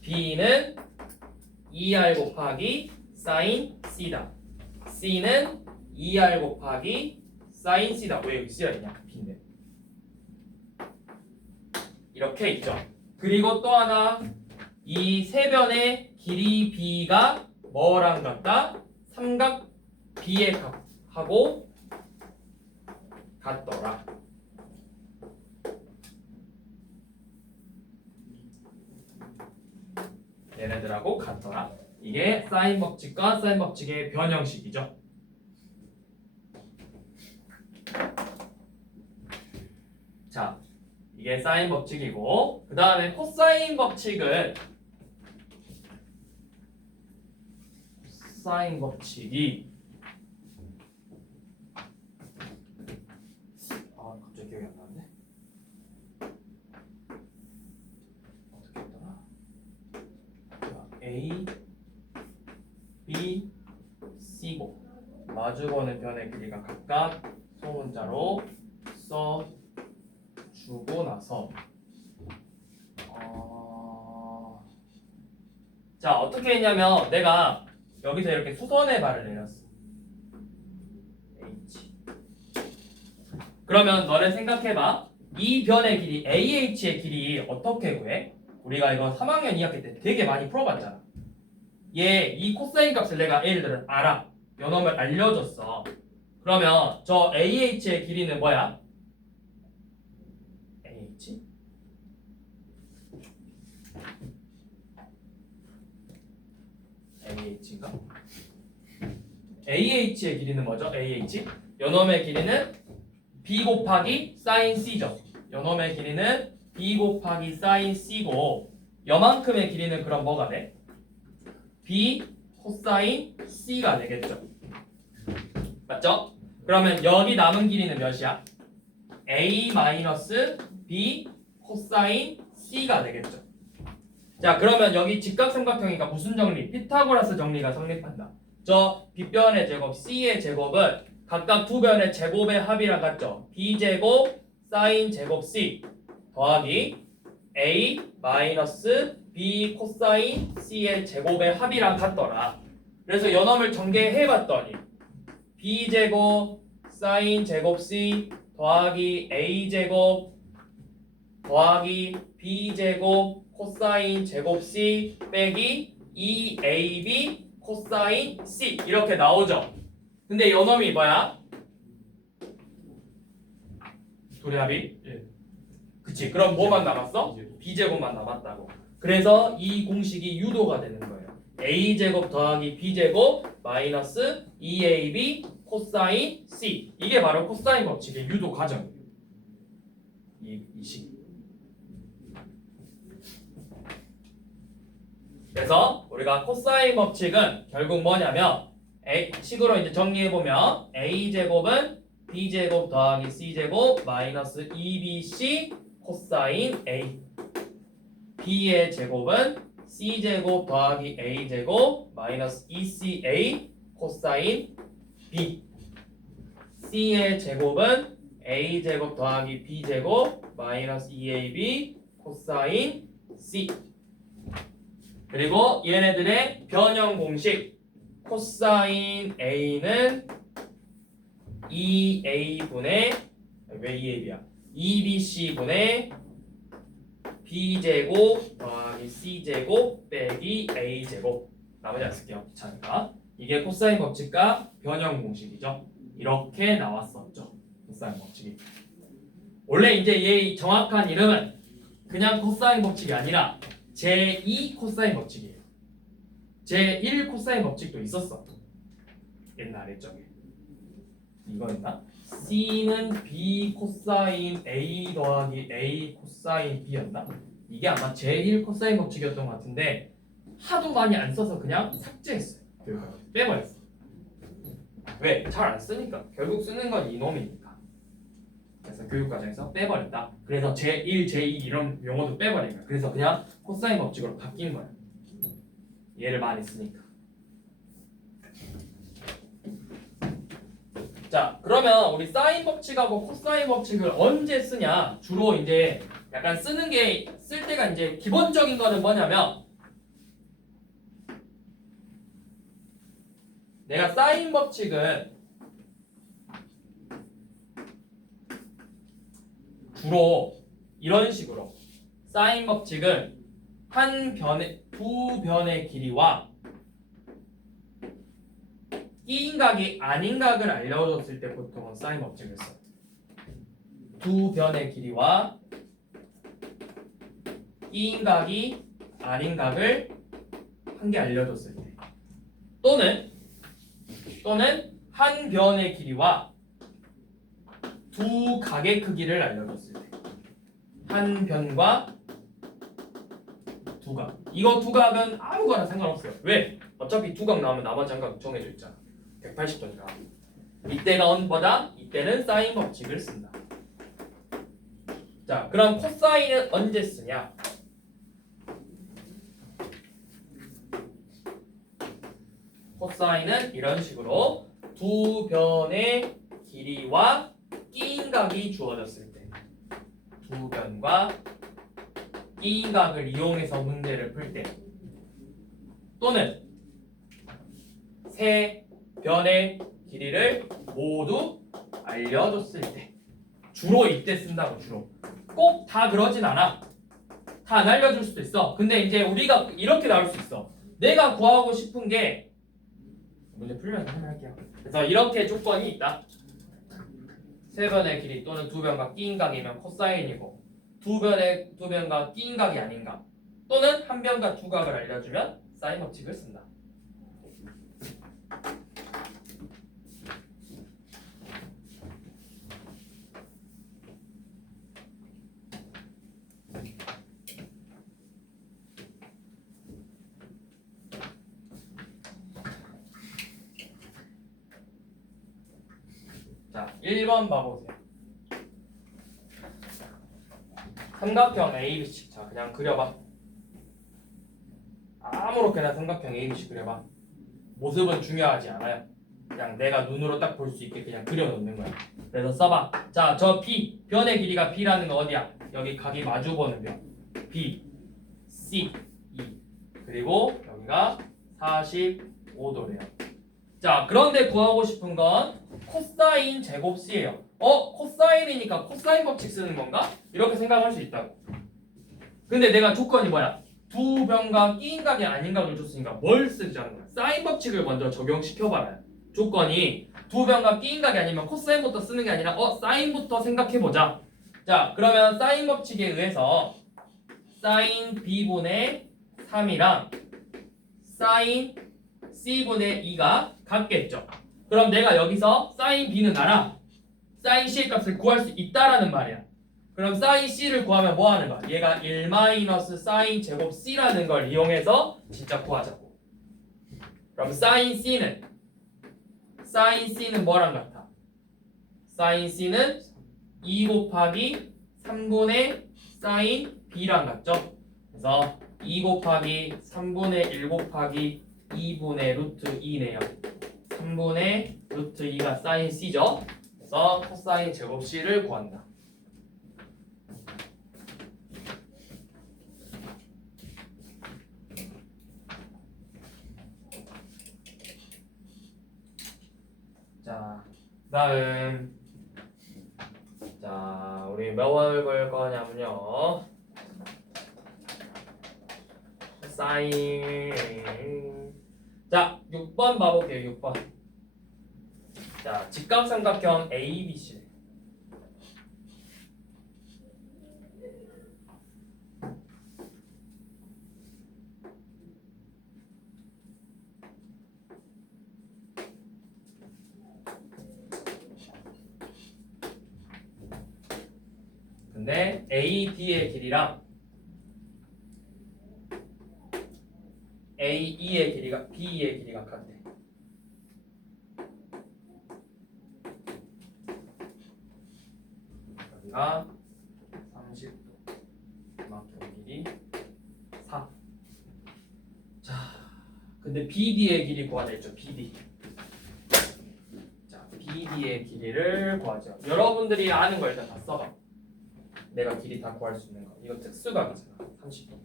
B는 2r 곱하기 sin C다. C는 2r 곱하기 sin C다. 왜 여기 C가 있냐? B인데. 이렇게 있죠. 그리고 또 하나, 이 세 변의 길이 B가 뭐랑 같다? 삼각 B의 값하고 같더라. 얘네들하고 같더라. 이게 사인 법칙과 사인 법칙의 변형식이죠. 자, 이게 사인 법칙이고, 그 다음에 코사인 법칙은 사인 법칙이 갑자기 기억이 안 나는데 어떻게 했더라? A, B, C고 마주보는 변의 길이가 각각 소문자로 써주고 나서 자, 어떻게 했냐면 내가 여기서 이렇게 수선의 발을 내렸어. H. 그러면 너네 생각해봐. 이 변의 길이 AH의 길이 어떻게 구해? 우리가 이거 3학년 2학기 때 되게 많이 풀어봤잖아. 이 코사인 값을 내가 예를 들어 알아. 요놈을 알려줬어. 그러면 저 AH의 길이는 뭐야? AH? AH인가? AH의 길이는 뭐죠? AH? 요놈의 길이는 B 곱하기 sin C죠. 요놈의 길이는 B 곱하기 sin C고 요만큼의 길이는 그럼 뭐가 돼? B 코사인 C가 되겠죠. 맞죠? 그러면 여기 남은 길이는 몇이야? a 마이너스 b 코사인 c가 되겠죠. 자, 그러면 여기 직각삼각형이니까 무슨 정리? 피타고라스 정리가 성립한다. 저 빗변의 제곱 c의 제곱은 각각 두 변의 제곱의 합이랑 같죠. b제곱 사인 제곱 c 더하기 a 마이너스 b 코사인 c의 제곱의 합이랑 같더라. 그래서 연함을 전개해봤더니 b제곱 사인 제곱 c 더하기 a제곱 더하기 b제곱 코사인 제곱 c 빼기 2ab 코사인 c 이렇게 나오죠. 근데 연함이 뭐야? 둘의 합이? 예. 그치. 그럼 뭐만 남았어? b제곱만 남았다고. 그래서 이 공식이 유도가 되는 거예요. a제곱 더하기 b제곱 마이너스 2ab 코사인 c 이게 바로 코사인 법칙의 유도 과정이에요. 이 식. 그래서 우리가 코사인 법칙은 결국 뭐냐면 식으로 이제 정리해보면 a제곱은 b제곱 더하기 c제곱 마이너스 2bc 코사인 a b의 제곱은 c제곱 더하기 a제곱 마이너스 2ca 코사인 b c의 제곱은 a제곱 더하기 b제곱 마이너스 2ab 코사인 c 그리고 얘네들의 변형 공식 코사인 a는 2a분의 왜 2ab야? 2bc분의 b제곱 더하기 c제곱 빼기 a제곱 나머지 안 쓸게요. 귀찮으니까 이게 코사인 법칙과 변형 공식이죠. 이렇게 나왔었죠. 코사인 법칙이 원래 이제 얘의 정확한 이름은 그냥 코사인 법칙이 아니라 제2 코사인 법칙이에요. 제1 코사인 법칙도 있었어. 옛날에 저기 이거였나? C는 B 코사인 A 더하기 A 코사인 B였나? 이게 아마 제1 코사인 법칙이었던 것 같은데 하도 많이 안 써서 그냥 삭제했어요. 빼버렸어. 왜? 잘 안 쓰니까. 결국 쓰는 건 이놈이니까. 그래서 교육과정에서 빼버렸다. 그래서 제1, 제2 이런 용어도 빼버린 거야. 그래서 그냥 코사인 법칙으로 바뀐 거야. 얘를 많이 쓰니까. 자, 그러면 우리 사인 법칙하고 코사인 법칙을 언제 쓰냐? 주로 이제 약간 쓸 때가 이제 기본적인 거는 뭐냐면 내가 사인 법칙은 주로 이런 식으로 사인 법칙은 두 변의 길이와 끼인 각이 아닌 각을 알려줬을 때 보통은 사인 법칙을 써요. 두 변의 길이와 끼인 각이 아닌 각을 한 개 알려줬을 때 또는 한 변의 길이와 두 각의 크기를 알려줬을 때 한 변과 두 각 이거 두 각은 아무거나 상관없어요. 왜? 어차피 두 각 나오면 나머지 한 각 정해져 있잖아. 180도니까 이때는 뭐다? 이때는 사인 법칙을 쓴다. 자, 그럼 코사인은 언제 쓰냐? 코사인은 이런 식으로 두 변의 길이와 끼인 각이 주어졌을 때 두 변과 끼인 각을 이용해서 문제를 풀 때 또는 세 변의 길이를 모두 알려줬을 때 주로 이때 쓴다고. 주로 꼭 다 그러진 않아. 다 안 알려줄 수도 있어. 근데 이제 우리가 이렇게 나올 수 있어. 내가 구하고 싶은 게 문제 풀면서 설명할게요. 그래서 이렇게 조건이 있다. 세 변의 길이 또는 두 변과 끼인 각이면 코사인이고 두 변과 끼인 각이 아닌 각 또는 한 변과 두 각을 알려주면 사인 법칙을 쓴다. 자, 1번 봐보세요. 삼각형 ABC. 자, 그냥 그려봐. 아무렇게나 삼각형 ABC 그려봐. 모습은 중요하지 않아요. 그냥 내가 눈으로 딱 볼 수 있게 그냥 그려놓는 거야. 그래서 써봐. 자, 저 B, 변의 길이가 B라는 거 어디야? 여기 각이 마주보는 변. B, C, E. 그리고 여기가 45도래요. 자, 그런데 구하고 싶은 건 코사인 제곱 C예요. 코사인이니까 코사인 법칙 쓰는 건가? 이렇게 생각할 수 있다고. 근데 내가 조건이 뭐야? 두 변과 끼인 각이 아닌 각을 줬으니까 뭘 쓰자는 거야? 사인 법칙을 먼저 적용시켜봐라. 조건이 두 변과 끼인 각이 아니면 코사인부터 쓰는 게 아니라 사인부터 생각해보자. 자, 그러면 사인 법칙에 의해서 사인 B분의 3이랑 사인 C분의 2가 같겠죠. 그럼 내가 여기서 사인 B는 알아. 사인 C의 값을 구할 수 있다라는 말이야. 그럼 사인 C를 구하면 뭐 하는 거야? 얘가 1 마이너스 사인 제곱 C라는 걸 이용해서 진짜 구하자고. 그럼 사인 C는 뭐랑 같아? 사인 C는 2 곱하기 3분의 사인 B랑 같죠? 그래서 2 곱하기 3분의 1 곱하기 2분의 루트 2네요. 3분의 루트 2가 사인 C죠? 그래서 코사인 제곱 C를 구한다. 자, 다음. 자, 우리 뭘 볼 거냐면요. 사인. 자, 6번 봐볼게요. 6번. 자, 직각삼각형 ABC. 근데 AD의 길이랑 AE의 길이가 BE의 길이가 같대. 여기가 30도. 이만큼 길이 4. 자, 근데 BD의 길이 구하자 했죠. BD. 자, BD의 길이를 구하죠. 여러분들이 아는 거 일단 다 써봐. 내가 길이 다 구할 수 있는 거. 이거 특수각이잖아. 30도.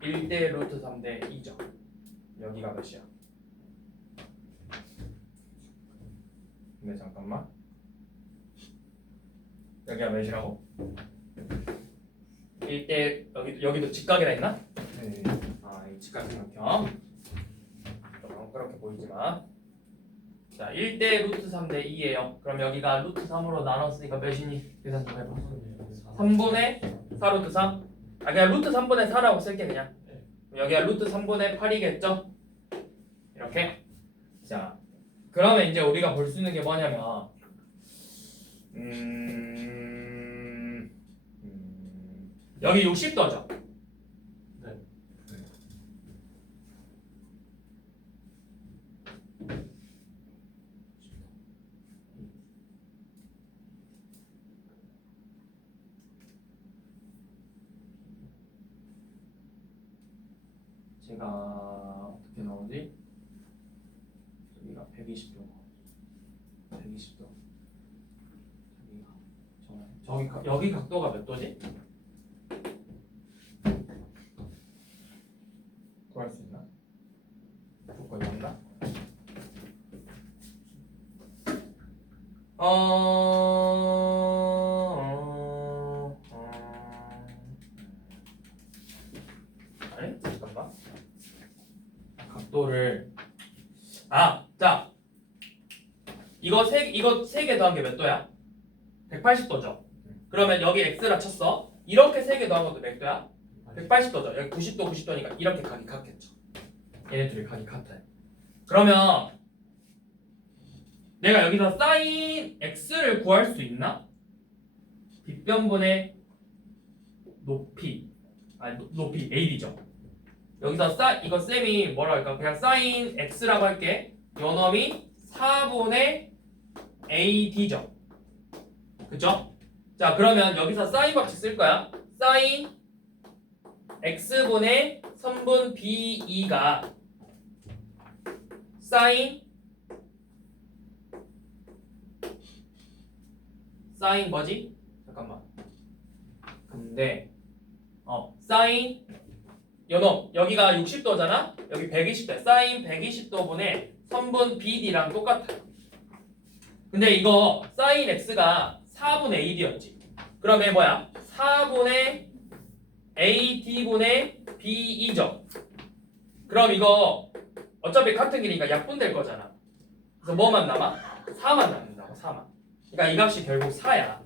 1대 루트 3대 2죠. 여기가 몇이야? 근데 잠깐만. 여기가 몇이라고? 1대 여기도 직각이라 했나? 네. 아, 이 직각삼각형. 그렇게 보이지만. 자, 1대 루트 3대 2예요. 그럼 여기가 루트 3으로 나눴으니까 몇이니? 계산 좀 해봐. 3분의 4 루트 3? 아, 그냥 루트 3분의 4라고 쓸게 그냥. 여기가 루트 3분의 8이겠죠? 이렇게. 자, 그러면 이제 우리가 볼 수 있는 게 뭐냐면 여기 60도죠? 네. 제가 어떻게 나오지? 여기가 120도. 120도. 여기 각도가 몇 도지? 구할 수 있나? 조건이 없나? 아니 잠깐만. 각도를 자 이거 세 개 더한 게 몇 도야? 180도죠. 그러면 여기 x라 쳤어. 이렇게 세 개 더한 것도 몇 도야? 180도죠. 여기 90도 90도니까 이렇게 각이 같겠죠. 얘네들이 각이 같아요. 그러면 내가 여기서 사인 x를 구할 수 있나? 빗변분의 높이 높이 AB죠. 여기서 이거 쌤이 뭐라 할까? 그냥 사인 x라고 할게. 요놈이 4분의 AD죠. 그쵸? 자, 그러면 여기서 사인 법칙 쓸 거야. 사인 x분의 선분 BE가 사인 뭐지? 잠깐만. 근데 사인 요놈 여기가 60도잖아. 여기 120도. 사인 120도분의 선분 BD랑 똑같아. 근데 이거 사인 x가 4분의 AD였지. 그러면 뭐야? 4분의 AD분의 BE죠. 그럼 이거 어차피 같은 길이니까 약분될 거잖아. 그래서 뭐만 남아? 4만 남는다고. 4만. 그러니까 이 값이 결국 4야.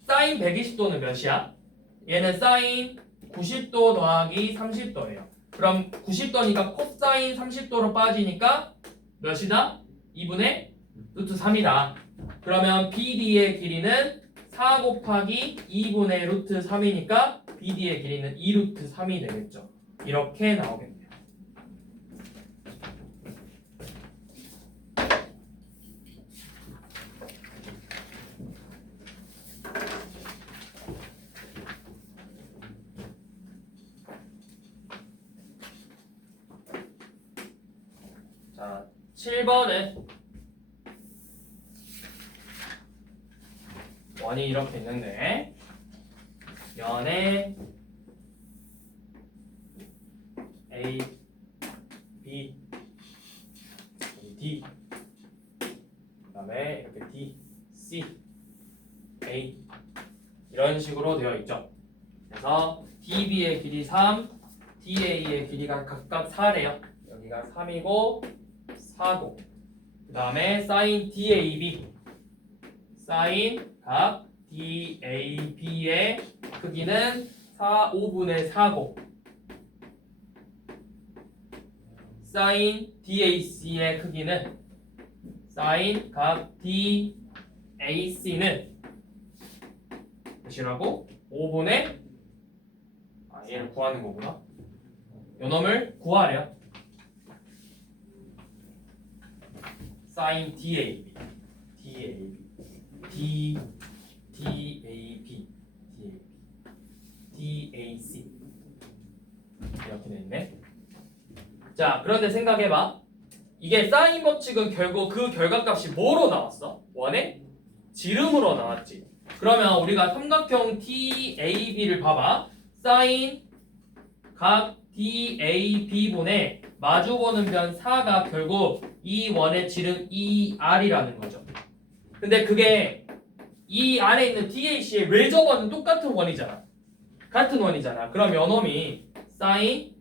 사인 120도는 몇이야? 얘는 사인 90도 더하기 30도예요. 그럼 90도니까 코사인 30도로 빠지니까 몇이다? 2분의 루트 3이다. 그러면 BD의 길이는 4 곱하기 2분의 루트 3이니까 BD의 길이는 2 루트 3이 되겠죠. 이렇게 나오겠네요. 자, 7번은 원이 이렇게 있는데 면에 A, B, D 그 다음에 이렇게 D, C, A 이런 식으로 되어 있죠. 그래서 DB의 길이 3, DA의 길이가 각각 4래요. 여기가 3이고 4고 그 다음에 사인 DAB 사인 각 DAB의 크기는 5분의 4고 사인 DAC의 크기는 사인 각 DAC는 몇이라고? 5분의 얘를 구하는 거구나. 요놈을 구하래요. 사인 DAB DAC 이렇게 돼 있네. 자, 그런데 생각해봐. 이게 사인 법칙은 결국 그 결과값이 뭐로 나왔어? 원의 지름으로 나왔지. 그러면 우리가 삼각형 TAB를 봐봐. 사인 각 DAB분의 마주보는 변 4가 결국 이 원의 지름 ER이라는 거죠. 근데 그게 이 안에 있는 DAC의 외접원은 똑같은 원이잖아. 같은 원이잖아. 그럼 요놈이 사인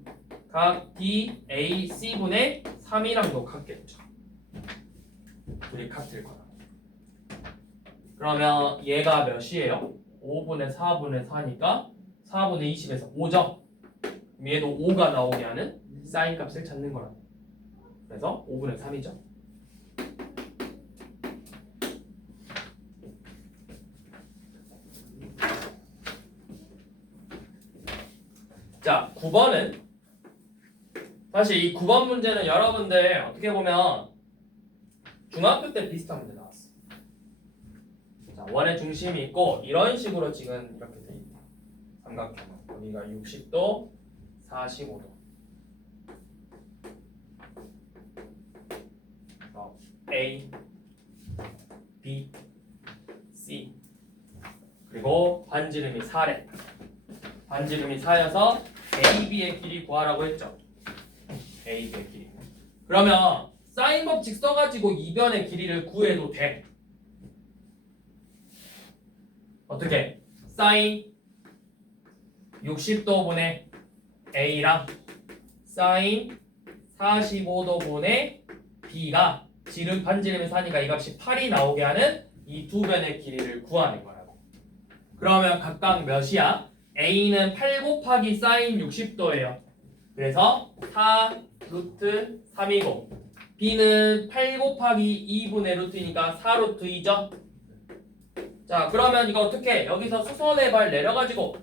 각 DAC분의 3이랑도 같겠죠. 둘이 같을 거다. 그러면 얘가 몇이에요? 5분의 4분의 4니까 4분의 20에서 5죠. 얘도 5가 나오게 하는 사인 값을 찾는 거라. 그래서 5분의 3이죠. 자, 9번은 사실 이 9번 문제는 여러분들 어떻게 보면 중학교 때 비슷한 문제 나왔어. 자, 원의 중심이 있고 이런 식으로 지금 이렇게 돼 있네. 삼각형은 여기가 60도, 45도. A, B, C 그리고 반지름이 4래. 반지름이 4여서 AB의 길이 구하라고 했죠. AB의 길이. 그러면 사인 법칙 써가지고 이변의 길이를 구해도 돼. 어떻게? 사인 60도분의 A랑 사인 45도분의 B가 지름 반지름의 4니까 이 값이 8이 나오게 하는 이 두 변의 길이를 구하는 거라고. 그러면 각각 몇이야? A는 8 곱하기 사인 60도예요. 그래서 4 루트 3이고 B는 8 곱하기 2분의 루트니까 4 루트 2죠. 자, 그러면 이거 어떻게? 여기서 수선의 발 내려가지고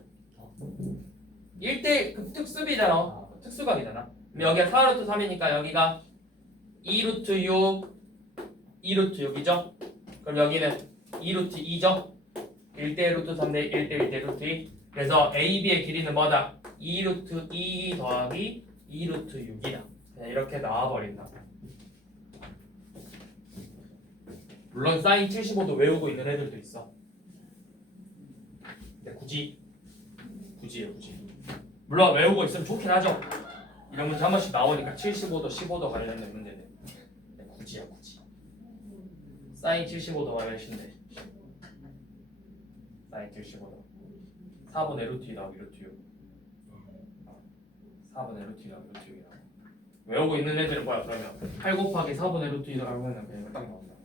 1대 그 특수비잖아. 특수각이잖아. 그럼 여기가 4 루트 3이니까 여기가 2 루트 6 2 루트 6이죠. 그럼 여기는 2루트 2죠? 1대 루트 3대 1대 1대 루트 2. 그래서 AB의 길이는 뭐다? 2루트 2 더하기 2루트 6이다. 그냥 이렇게 나와버린다. 물론 사인 75도 외우고 있는 애들도 있어. 근데 굳이요. 물론 외우고 있으면 좋긴 하죠. 이런 문제 한 번씩 나오니까 75도, 15도 관련된 문제들. 근데 굳이. 사인 75도가 몇인데? 사인 75도. 4분의 루트 2 더하기 루트 6. 4분의 루트 2 더하기 루트 6이라고. 외우고 있는 애들은 뭐야 그러면? 8 곱하기 4분의 루트 2 더하기 하면 그냥 이거 딱 나온다.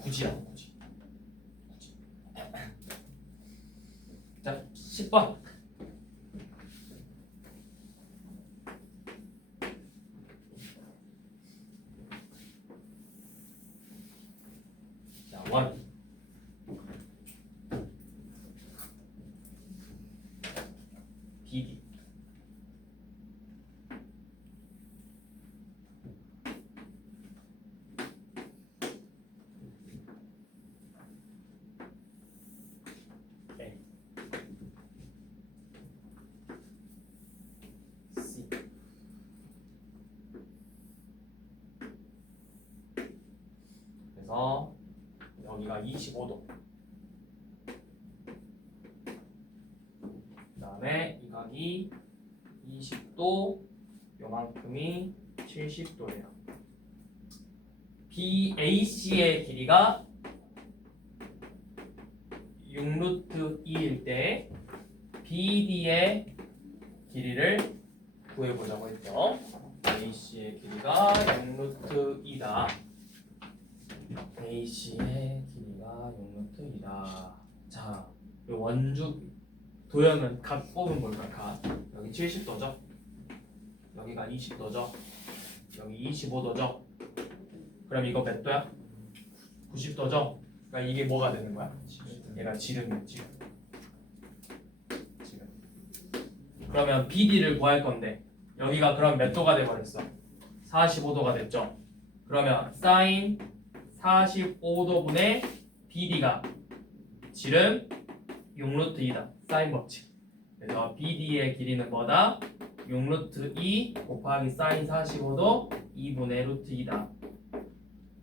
굳이야. 자, 10번. 자, 1. BD. 그래서 여기가 25도. 그 다음에 이 각이 20도, 요만큼이 70도예요. BAC의 길이가 6루트 2일 때 BD의 길이를 구해보자고 했죠. AC의 길이가 6루트 2다. AC의 길이가 6루트 2다. 자, 이 원주 도형은 각 뽑은 뭘까요? 각. 여기 70도죠. 여기가 20도죠. 여기 25도죠. 그럼 이거 몇 도야? 90도죠. 그러니까 이게 뭐가 되는 거야? 얘가 지름이야, 지름. 그러면 BD를 구할 건데 여기가 그럼 몇 도가 돼 버렸어? 45도가 됐죠. 그러면 사인 45도분의 BD가 지름 6루트 2다. 사인 법칙. 그래서 BD의 길이는 뭐다? 6루트 2 곱하기 사인 45도 2분의 루트 2다.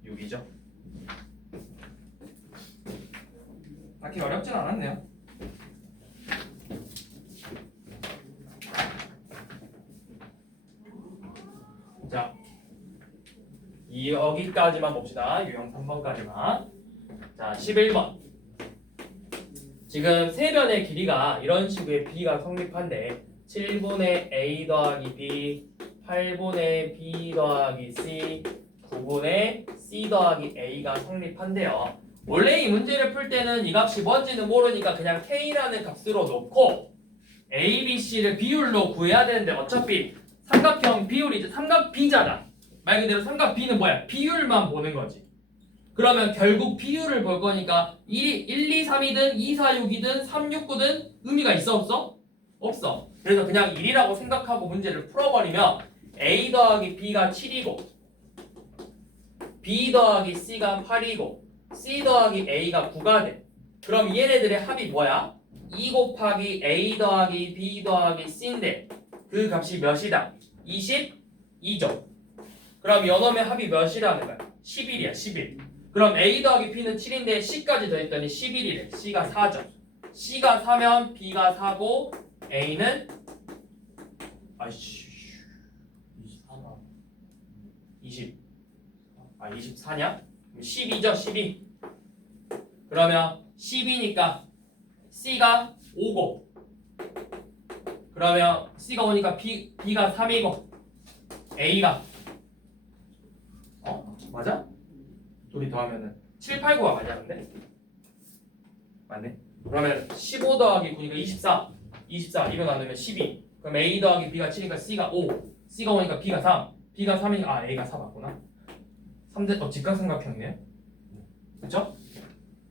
6이죠. 딱히 어렵진 않았네요. 자, 여기까지만 봅시다. 유형 3번까지만. 자, 11번. 지금 세 변의 길이가 이런 식의 B가 성립한데 7분의 A 더하기 B, 8분의 B 더하기 C, 9분의 C 더하기 A가 성립한대요. 원래 이 문제를 풀 때는 이 값이 뭔지는 모르니까 그냥 K라는 값으로 놓고 A, B, C를 비율로 구해야 되는데 어차피 삼각형 비율이죠. 삼각 B잖아. 말 그대로 삼각 B는 뭐야? 비율만 보는 거지. 그러면 결국 비율을 볼 거니까 1, 2, 3이든 2, 4, 6이든 3, 6, 9든 의미가 있어 없어? 없어. 그래서 그냥 1이라고 생각하고 문제를 풀어버리면 A 더하기 B가 7이고 B 더하기 C가 8이고 C 더하기 A가 9가 돼. 그럼 얘네들의 합이 뭐야? 2 곱하기 A 더하기 B 더하기 C인데 그 값이 몇이다? 22죠. 그럼 연놈의 합이 몇이라는 거야? 11이야 11. 그럼 A 더하기 B는 7인데 C까지 더했더니 11이래. C가 4죠. C가 4면 B가 4고 A는 24다. 24냐? 12죠 12. 그러면 12니까 C가 5고 그러면 C가 5니까 B가 3이고 A가 맞아? 둘이 더하면은 7, 8, 9가 맞아 근데? 맞네. 그러면 15 더하기 9니까 24 이거 나누면 12. 그럼 A 더하기 B가 7이니까 C가 5 C가 5니까 B가 3 B가 3이니까 A가 4 맞구나. 3대 직각삼각형이네. 그쵸?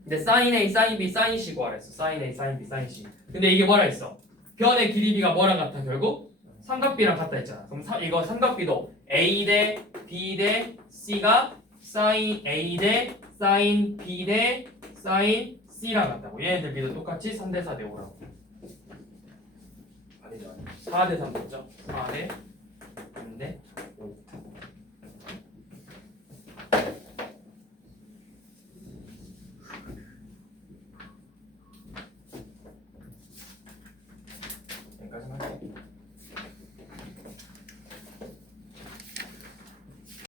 근데 sin A, sin B, sin C 구하랬어. sin A, sin B, sin C. 근데 이게 뭐라 했어? 변의 길이비가 뭐랑 같아 결국? 삼각비랑 같다 했잖아. 그럼 이거 삼각비도 A 대 B 대 C가 사인 A 대 사인 B 대 사인 C랑 같다고. 얘네들 비도 똑같이 3대 4대 5라고. 아니죠. 4대 3 됐죠? 4대 3대